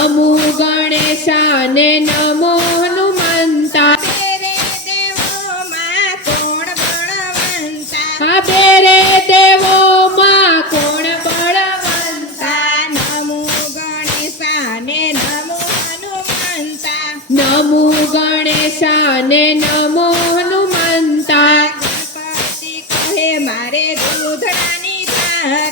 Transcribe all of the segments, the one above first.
નમો ગણેશાને નમો હનુમંતા હા બેરે દેવોમાં કોણ બળવંતા નમો ગણેશાને નમો હનુમંતા નમો ગણેશાને નમો હનુમંતા ગણપતિ કહે મારે દૂધડાની ધારા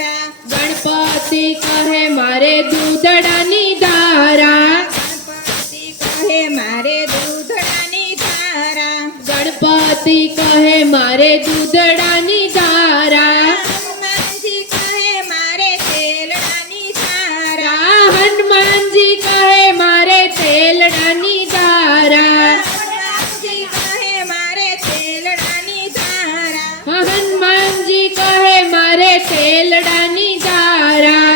ગણપતિ કહે મારે દૂધડાની ધારા ગણપતિ કહે મારે દૂધડાની ધારા ગણપતિ કહે મારે દૂધડાની ધારા હનુમાનજી કહે મારે તેલડાની ધારા હનુમાનજી કહે મારે તેલડાની ધારા હનુમાનજી કહે મારે તેલડાની ધારા હનુમાનજી કહે મારે તેલડાની ધારા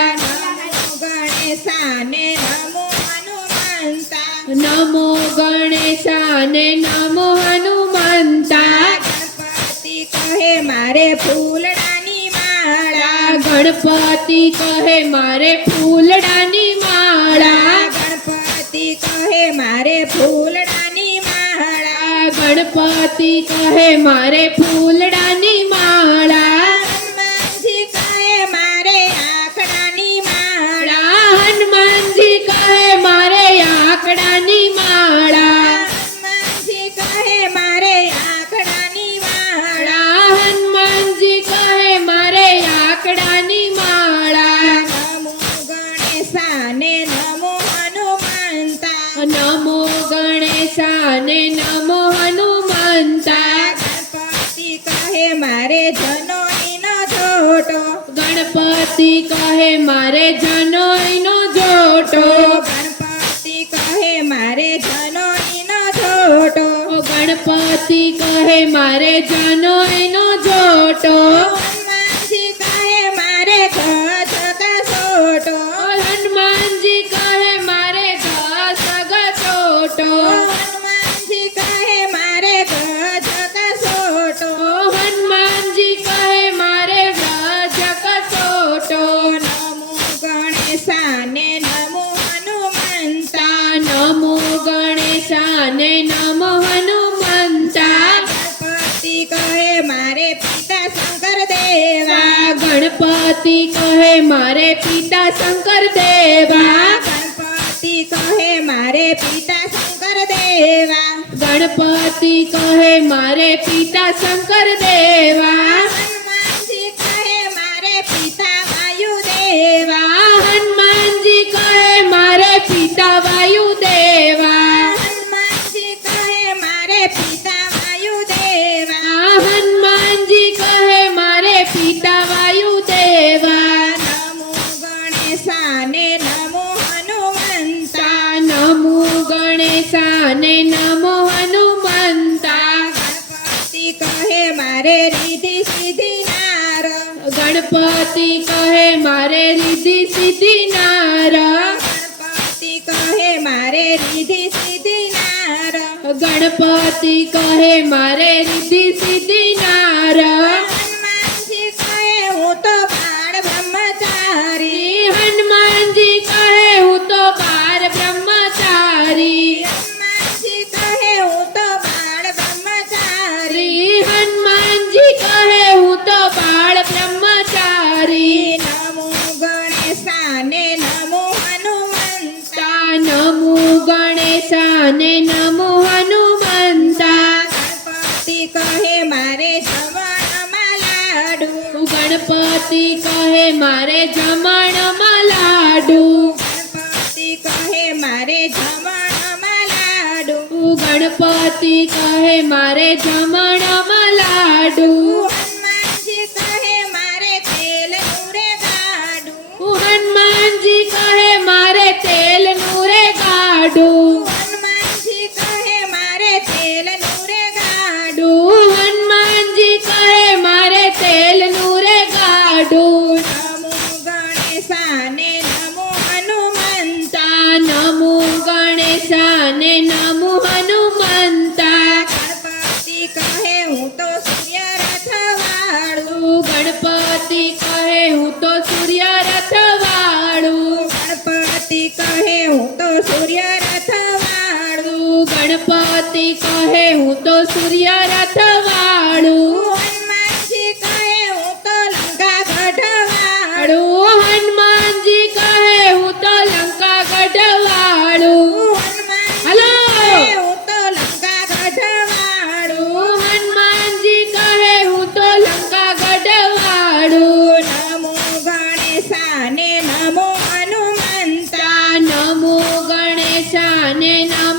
નમો ગણેશાને નમો હનુમંતા નમો ગણેશાને નમો હનુમંતા ગણપતિ કહે મારે ફૂલડાની માળા ગણપતિ કહે મારે ફૂલડાની માળા ગણપતિ કહે મારે ફૂલડાની માળા ગણપતિ કહે મારે ફૂલડાની માળા હનુમાનજી કહે મારે આંકડાની માળા હનુમાનજી કહે મારે આંકડાની માળા હનુમાનજી કહે મારે આંકડાની માળા હનુમાનજી કહે મારે આંકડાની માળા નમો ગણેશાને નમો હનુમંતા નમો ગણેશાને નમો હનુમંતા ગણપતિ કહે મારે જનોઈનો જોટો ગણપતિ કહે મારે જનોઈનો જોટો ગણપતિ કહે મારે જનોઈનો જોટો ગણપતિ કહે મારે જનોઈનો જોટો હનુમાનજી કહે મારે ગજ કસોટો હનુમાનજી કહે મારે દસ ગચોટો હનુમાનજી કહે મારે ગજ કસોટો હનુમાનજી કહે મારે ગજ કસોટો નમો ગણેશાને નમો હનુમંતા નમો ગણેશાને નમો હનુમંતા ગણપતિ કહે મારે પિતા શંકર દેવા ગણપતિ કહે મારે પિતા શંકર દેવા ગણપતિ કહે મારે પિતા શંકર દેવા ગણપતિ કહે મારે પિતા શંકર દેવા હનુમાનજી કહે મારે પિતા વાયુદેવા હનુમાનજી કહે મારે પિતા વાયુદેવા હનુમાનજી કહે મારે પિતા વાયુદેવા હનુમાનજી કહે મારે પિતા વાયુદેવા નમો ગણેશાને નમો હનુમંતા નમો ગણેશાને નમો હનુમંતા ગણપતિ કહે મારે રીધિ સિદ્ધિ નાર ગણપતિ કહે મારે રીધિ સિદ્ધિ નાર ગણપતિ કહે મારે રીધિ સિદ્ધિ નાર ગણપતિ કહે મારે રીધિ સિદ્ધિ નાર હનુમાનજી કહે હું તો બાળ બ્રહ્મચારી હનુમાનજી કહે હું તો બાર બ્રહ્મચારી હનુમાનજી કહે હું તો બાળ બ્રહ્મચારી હનુમાનજી કહે હું તો બાળ બ્રહ્મચારી નમો ગણેશાને નમો હનુમંતા નમો ગણેશાને નમો હનુમંતા ગણપતિ કહે મારે જમણમાં લાડુ ગણપતિ કહે મારે જમણમાં લાડુ ગણપતિ કહે મારે જમણમાં લાડુ ગણપતિ કહે મારે જમણમાં લાડુ હનુમાનજી કહે મારે તેલનું રે ગાડું હનુમાનજી કહે મારે તેલનું રે ગાડું હનુમાનજી કહે મારે તેલનું રે ગાડું હનુમાનજી કહે મારે તેલનું રે ગાડું નમો ગણેશાને નમો હનુમંતા નમો ગણેશાને નમો હનુમંતા ગણપતિ કહે હું તો સૂર્ય રથ સૂર્ય રથવાળું. ગણપતિ કહે હું તો સૂર્ય રથ વાળું. હનુમાનજી કહે હું તો લંકા ગઢવાળું. હનુમાનજી કહે હું તો લંકા ગઢવાળું. હનુમાનજી કહે હું તો લંકા ગઢવાળું. હનુમાનજી કહે હું તો લંકા ગઢવાળું. નમો ગણેશાને નમો હનુમંતા. નમો ગણેશાને નમો